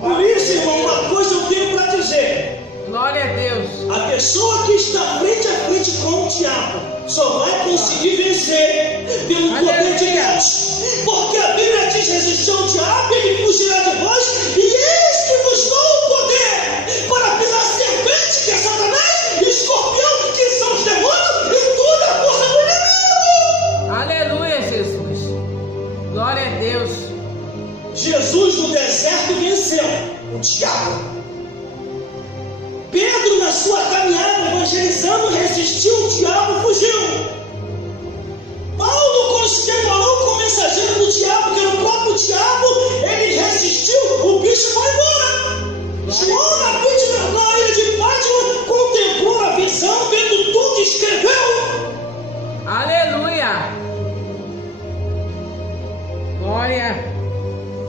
Por isso, irmão, uma coisa eu tenho para dizer. Glória a Deus. A pessoa que está frente a frente com o diabo só vai conseguir vencer pelo poder de Deus. Porque a Bíblia diz: resistir ao diabo, ele fugirá de vós, e eis que vos dou o poder para pisar serpente, que é Satanás, e escorpião, que são os demônios, e toda a força do inimigo. Aleluia, Jesus. Glória a Deus. Jesus no deserto venceu o diabo. Pedro, na sua caminhada evangelizando, resistiu o diabo, fugiu. Paulo, quando se deparou com o mensageiro do diabo, que era o próprio diabo, ele resistiu, o bicho foi embora. João, na ilha de Pátmos, contemplou a visão, vendo tudo e escreveu. Aleluia. Glória.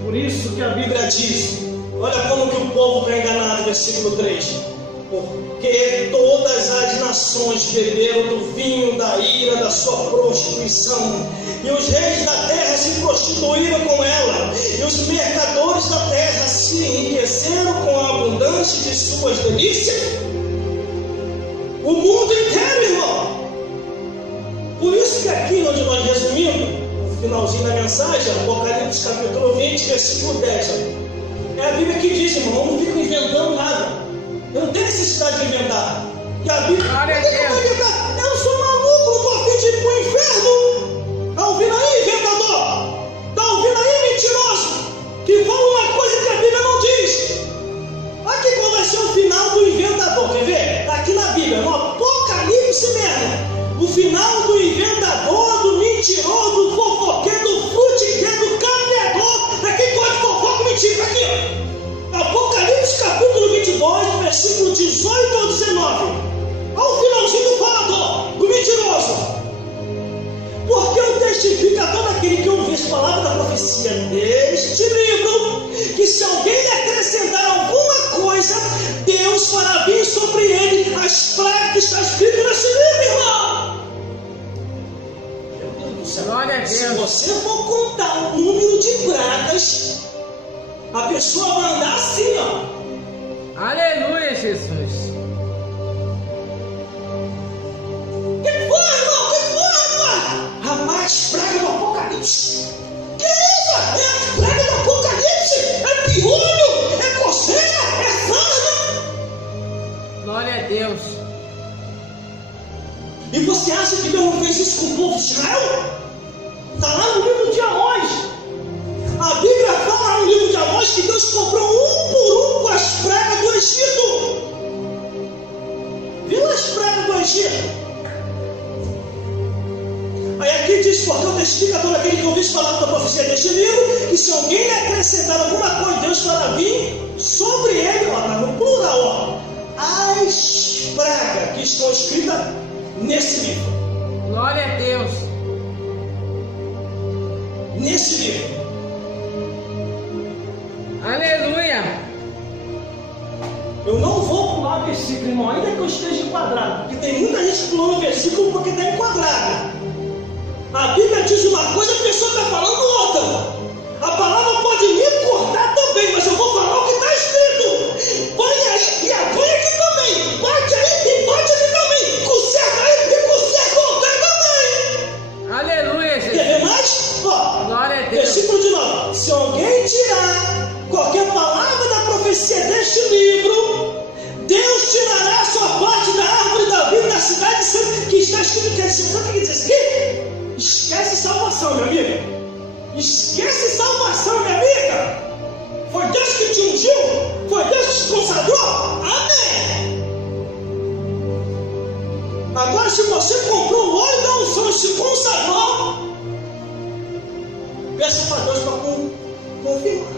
Por isso que a Bíblia diz, olha como que o povo está enganado, versículo 3. Porque todas as nações beberam do vinho da ira da sua prostituição, e os reis da terra se prostituíram com ela, e os mercadores da terra se enriqueceram com a abundância de suas delícias. O mundo inteiro, irmão. Por isso que aqui onde nós resumimos, no finalzinho da mensagem, Apocalipse capítulo 20, versículo 10, é a Bíblia que diz, irmão, não fica inventando nada. Eu não tenho necessidade de inventar. E a Bíblia, eu sou maluco, não estou a fim de ir para o inferno. Está ouvindo aí, inventador? Está ouvindo aí, mentiroso? Que fala uma coisa que a Bíblia não diz. Aqui qual vai ser o final do inventador, quer ver? Está aqui na Bíblia, no Apocalipse mesmo. O final do inventador, do mentiroso, do fofoqueiro, do frutiqueiro, do campeador, daquele que gosta de fofoca e mentira. Aqui, ó. Apocalipse capítulo 22, versículo 18 ao 19. Ao finalzinho do falador, do mentiroso. Porque eu testifico a todo aquele que ouve as palavras da profecia deste livro, que se alguém lhe acrescentar alguma coisa, Deus fará vir sobre ele as pragas que está escrito nesse livro, irmão. Meu Deus do céu. Glória a Deus. Se você for contar o número de pragas, a pessoa vai andar assim, ó. Aleluia, Jesus. O que foi, irmão? O que foi, rapaz? Rapaz, praga do Apocalipse. Que isso? É a praga do Apocalipse? É piolho? É coceira? É sarna? Glória a Deus. E você acha que Deus não fez isso com o povo de Israel? Está lá no livro de Amós. A Bíblia fala no livro de Amós que Deus cobrou um por um com as pragas do Egito. Viu as pragas do Egito? Aí aqui diz, porque eu testifico a todo aquele que ouviu as palavras da profecia deste livro, que se alguém lhe acrescentar alguma coisa, Deus fará vir sobre ele, ó, no plural, ó, as pragas que estão escritas nesse livro. Glória a Deus. Nesse livro. Aleluia. Eu não vou pular versículo, irmão, ainda que eu esteja enquadrado, porque tem muita gente pulando versículo porque está enquadrado. A Bíblia diz uma coisa, a pessoa está falando outra. A palavra pode me cortar também, mas eu vou falar o que está escrito. Põe aí e põe aqui também. Bate aí e bate aqui também. Conserta aí e conserta outra também. Aleluia, Jesus. Quer ver mais? Ó, glória a Deus. Versículo de 9. Se alguém tirar qualquer palavra da profecia deste livro, Deus tirará a sua parte da árvore da vida da cidade que está escrito. Quer dizer, sabe o que diz isso aqui? Esquece salvação, minha amiga. Esquece salvação, minha amiga. Foi Deus que te ungiu? Foi Deus que te consagrou? Amém. Agora, se você comprou o óleo da unção e se consagrou, peça para Deus para confirmar.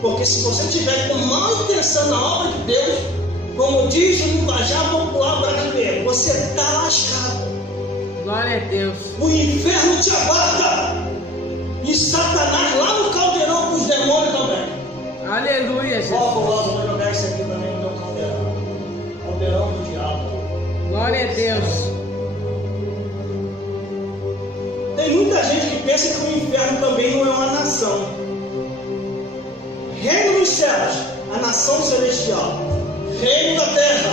Porque se você tiver com má intenção na obra de Deus, como diz o linguajar popular brasileiro, você está lascado. Glória a Deus. O inferno te aguarda. E Satanás lá no caldeirão com os demônios também. Aleluia, Jesus. Vou jogar isso aqui também no meu caldeirão. Caldeirão do diabo. Glória a Deus. Tem muita gente que pensa que o inferno também não é uma nação. Reino dos céus, a nação celestial. Reino da terra,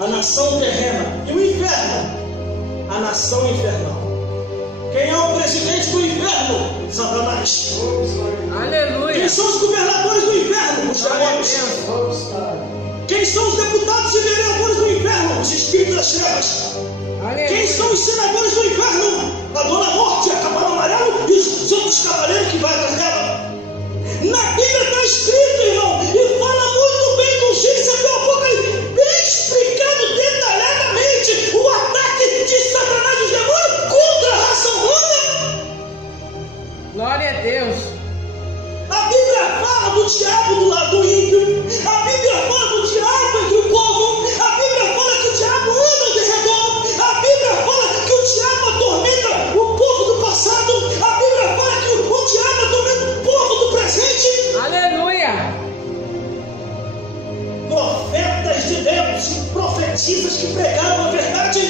a nação terrena. E o inferno, a nação infernal. Quem é o presidente do inferno? Satanás. Aleluia. Quem são os governadores do inferno? Os demônios. Quem são os deputados e vereadores do inferno? Os espíritos das trevas. Aleluia. Quem são os senadores do inferno? A Dona Morte, a Cavalo Amarelo e os outros cavaleiros que vai atrás dela. Na Bíblia está escrito, irmão, e fala muito bem do Gênesis até o Apocalipse, bem explicado detalhadamente o ataque de Satanás e os demônios contra a raça humana. Glória a Deus. A Bíblia fala do diabo do lado do ímpio. A Bíblia fala do diabo entre o povo. A Bíblia fala que o diabo anda ao derredor. A Bíblia fala que o diabo atormenta o povo do passado. A Bíblia fala que o diabo atormenta o povo do presente. Aleluia. Profetas de Deus e profetisas que pregaram a verdade,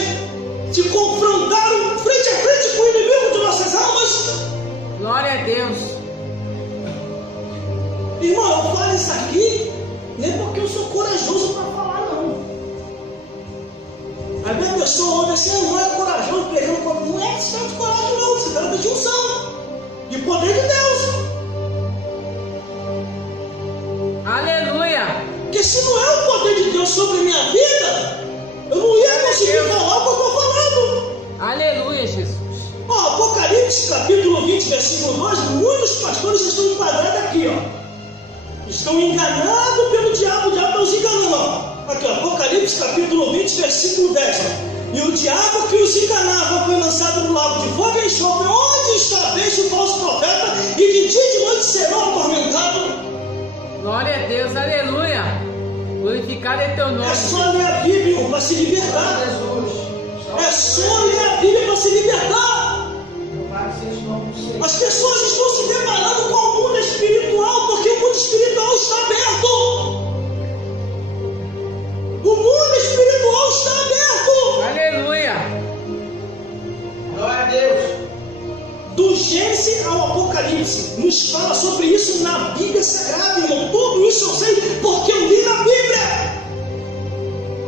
te confrontaram frente a frente com o inimigo de nossas almas. Glória a Deus. Irmão, eu falo isso aqui nem porque eu sou corajoso para falar, não. Aí a pessoa ouve assim, não é corajoso, pegando como. Não é questão de coragem, não. Se trata de unção e poder de Deus. Aleluia. Porque se não é o poder de Deus sobre a minha vida, eu não ia conseguir falar o que eu estou falando. Aleluia, Jesus. Ó, Apocalipse capítulo 20, versículo 2, muitos pastores estão enquadrados aqui, ó. Estão enganados pelo diabo, o diabo está os enganando, ó. Aqui, ó, Apocalipse capítulo 20, versículo 10, ó. E o diabo que os enganava foi lançado no lago de fogo e enxofre, onde está o falso profeta, e de dia e de noite serão atormentados. Glória a Deus. Aleluia. Glorificado é teu nome. É só ler a Bíblia para se libertar. É só ler a Bíblia para se libertar. As pessoas estão se deparando com o mundo espiritual porque o mundo espiritual está aberto. O mundo espiritual está aberto. Aleluia. Glória a Deus. Do Gênesis ao Apocalipse, nos fala sobre isso na Bíblia Sagrada, irmão. Tudo isso eu sei porque eu li na Bíblia.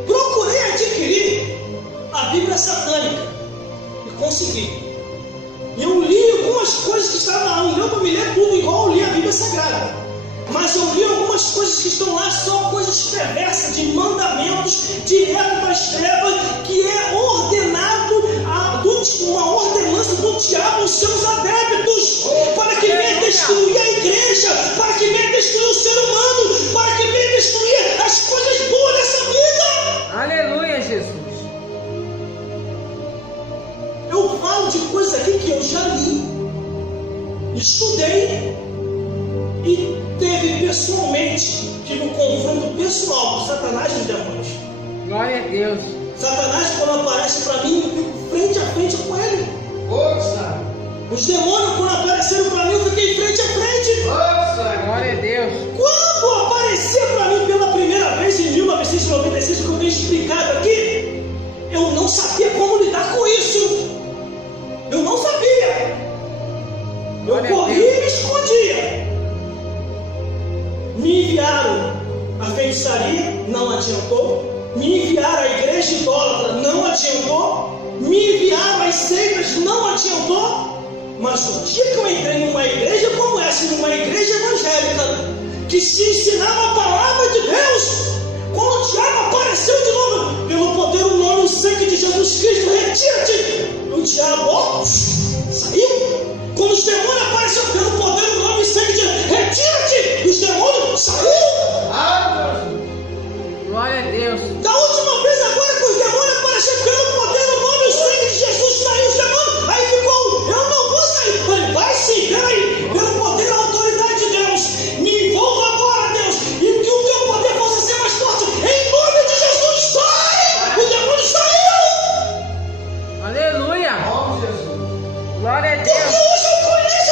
Procurei adquirir a Bíblia satânica e consegui. Eu li algumas coisas que estavam lá, não deu para me ler tudo igual eu li a Bíblia Sagrada. Mas eu li algumas coisas que estão lá, só coisas perversas, de mandamentos direto das trevas, que é ordenado, uma ordenança do diabo aos seus adeptos, para que venha destruir a igreja, para que venha destruir o ser humano, para que venha destruir as coisas boas dessa vida. Aleluia, Jesus. Eu falo de coisas aqui que eu já li, estudei e teve pessoalmente, tive um confronto pessoal com Satanás e os demônios. Glória a Deus. Satanás, quando aparece para mim, eu fico frente a frente com ele. Os demônios, quando apareceram para mim, eu fiquei frente a frente. Glória a Deus. Quando apareceu para mim pela primeira vez em 1996, que eu tenho explicado aqui, eu não sabia como lidar com isso. Eu não sabia. Eu corri e me escondia. Me enviaram a feitiçaria, não adiantou. Me enviaram a igreja idólatra, não adiantou. Me enviaram as seitas, não adiantou. Mas o dia que eu entrei numa igreja como essa, numa igreja evangélica, que se ensinava a palavra de Deus, quando o diabo apareceu de novo, pelo poder, o nome e o sangue de Jesus Cristo, retira-te. O diabo, ó, saiu. Quando os demônios apareceram, pelo poder, o nome e o sangue de Jesus, retira-te. Os demônios saíram. Glória a Deus. Da última vez agora que os demônios apareceram, pelo poder, o nome e o sangue de Jesus, saiu os demônios. Aí ficou, eu não vou sair. Falei, vai sim, peraí, pelo poder e a autoridade de Deus, me envolva agora, Deus, e que o teu poder possa ser mais forte. Em nome de Jesus, sai! O demônio saiu! Aleluia. Glória a Porque Deus. hoje eu conheço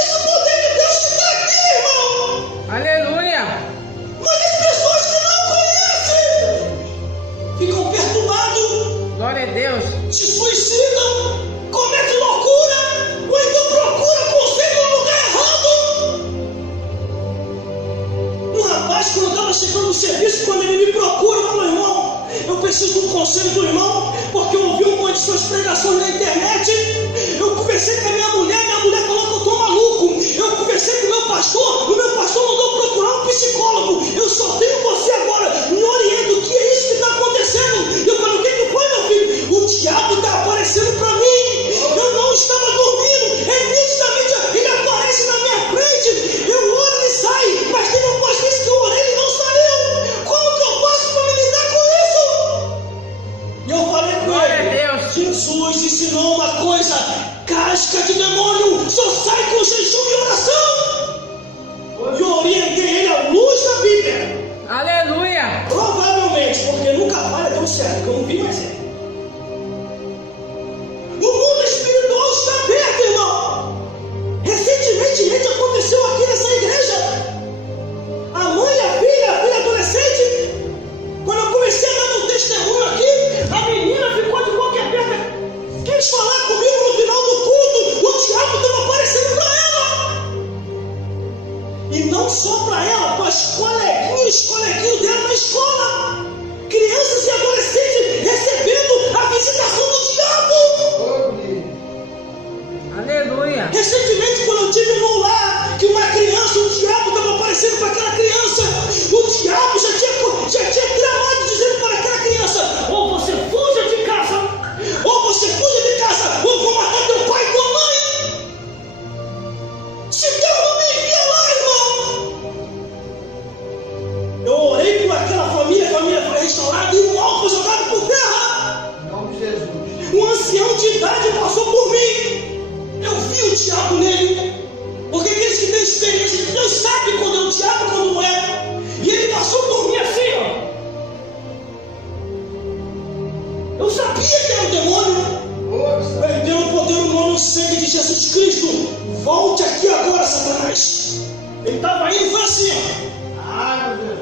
Satanás. Ele estava indo, foi assim, ó. Ah, meu Deus.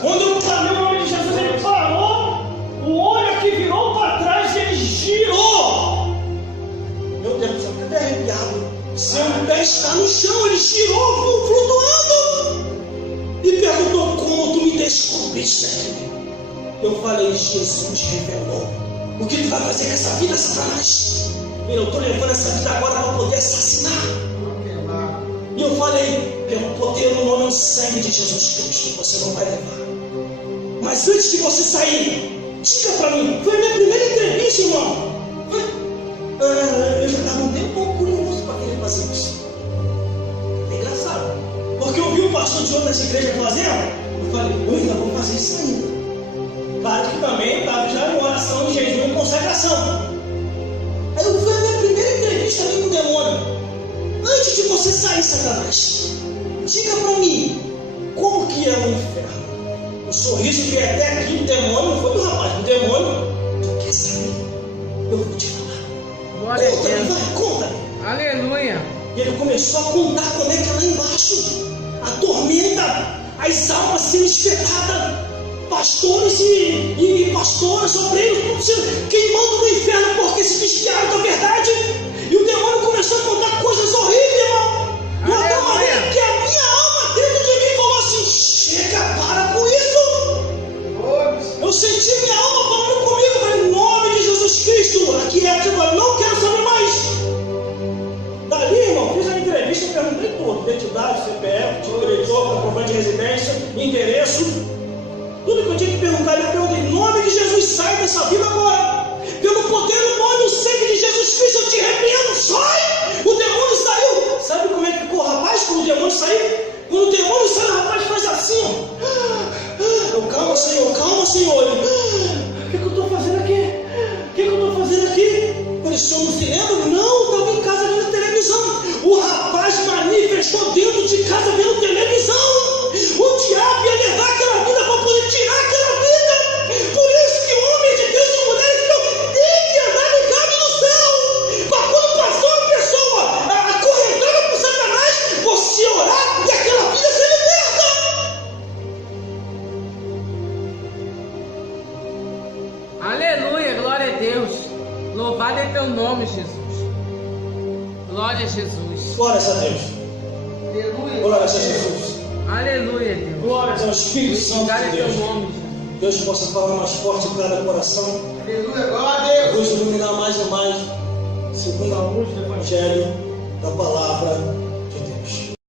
Quando eu clamei o nome de Jesus, ele parou. O olho aqui virou para trás e ele girou. Meu Deus do céu, fiquei até arrepiado. Seu pé está no chão, ele girou, flutuando. E perguntou: como tu me descobriste? Eu falei: Jesus revelou. O que tu vai fazer com essa vida, Satanás? Eu estou levando essa vida agora para poder assassinar. E eu falei: pelo poder no nome e sangue de Jesus Cristo, você não vai levar. Mas antes de você sair, diga para mim. Foi a minha primeira entrevista, irmão. Eu já estava um tempo curioso para querer fazer isso. É engraçado, porque eu vi um pastor de outras igrejas fazendo. Eu falei: eu ainda vou fazer isso ainda. Claro que também estava já em oração, em jejum e consagração. Aí eu fui a minha primeira entrevista ali com o demônio. Antes de você sair, Satanás, diga para mim, como que é o inferno? O sorriso que é até aqui do demônio não foi do rapaz, do demônio. Tu quer saber? Eu vou te falar. Glória a Conta-me, Deus. vai, conta-me. Aleluia. E ele começou a contar como é que é lá embaixo. A tormenta, as almas sendo espetadas. Pastores e pastoras, obreiros, queimando no inferno porque se desviaram da verdade. E o demônio começou a contar coisas horríveis, irmão. De uma tal maneira que a minha alma dentro de mim falou assim: chega, para com isso. Eu senti minha alma falando comigo, falei: em nome de Jesus Cristo, aqui é tipo, eu não quero saber mais. Dali, irmão, fiz a entrevista, perguntei tudo: identidade, CPF, tipo de eleitor, comprovante de residência, endereço. Tudo que eu tinha que perguntar, eu perguntei: em nome de Jesus, sai dessa vida agora. Pelo poder do nome e o sangue de Jesus Cristo, eu te repreendo, sai! O demônio saiu. Sabe como é que ficou o rapaz quando o demônio saiu? Quando o demônio sai, o rapaz faz assim, ó. Eu: calma, Senhor, calma, Senhor. Ele: o que eu estou fazendo aqui? O que eu estou fazendo aqui? Eu falei: o senhor não se lembra? Não, estava em casa vendo televisão. O rapaz manifestou dentro de casa vendo televisão. O diabo ia levar aquela vida para poder tirar aquela vida. Por isso que homens de Deus e mulheres de Deus têm que andar ligado no céu. Para quando passou uma pessoa acorrentada por Satanás, você orar e aquela vida ser liberta. Aleluia, glória a Deus. Louvado é teu nome, Jesus. Glória a Jesus. Glória a Deus. Aleluia. Glória a Jesus. Aleluia, Deus. Glória ao Espírito Santo Glória de é teu Deus. nome, Jesus. Deus possa falar mais forte em cada coração. Aleluia. Glória a Deus. Deus iluminar mais e mais, segundo a luz do Evangelho, da palavra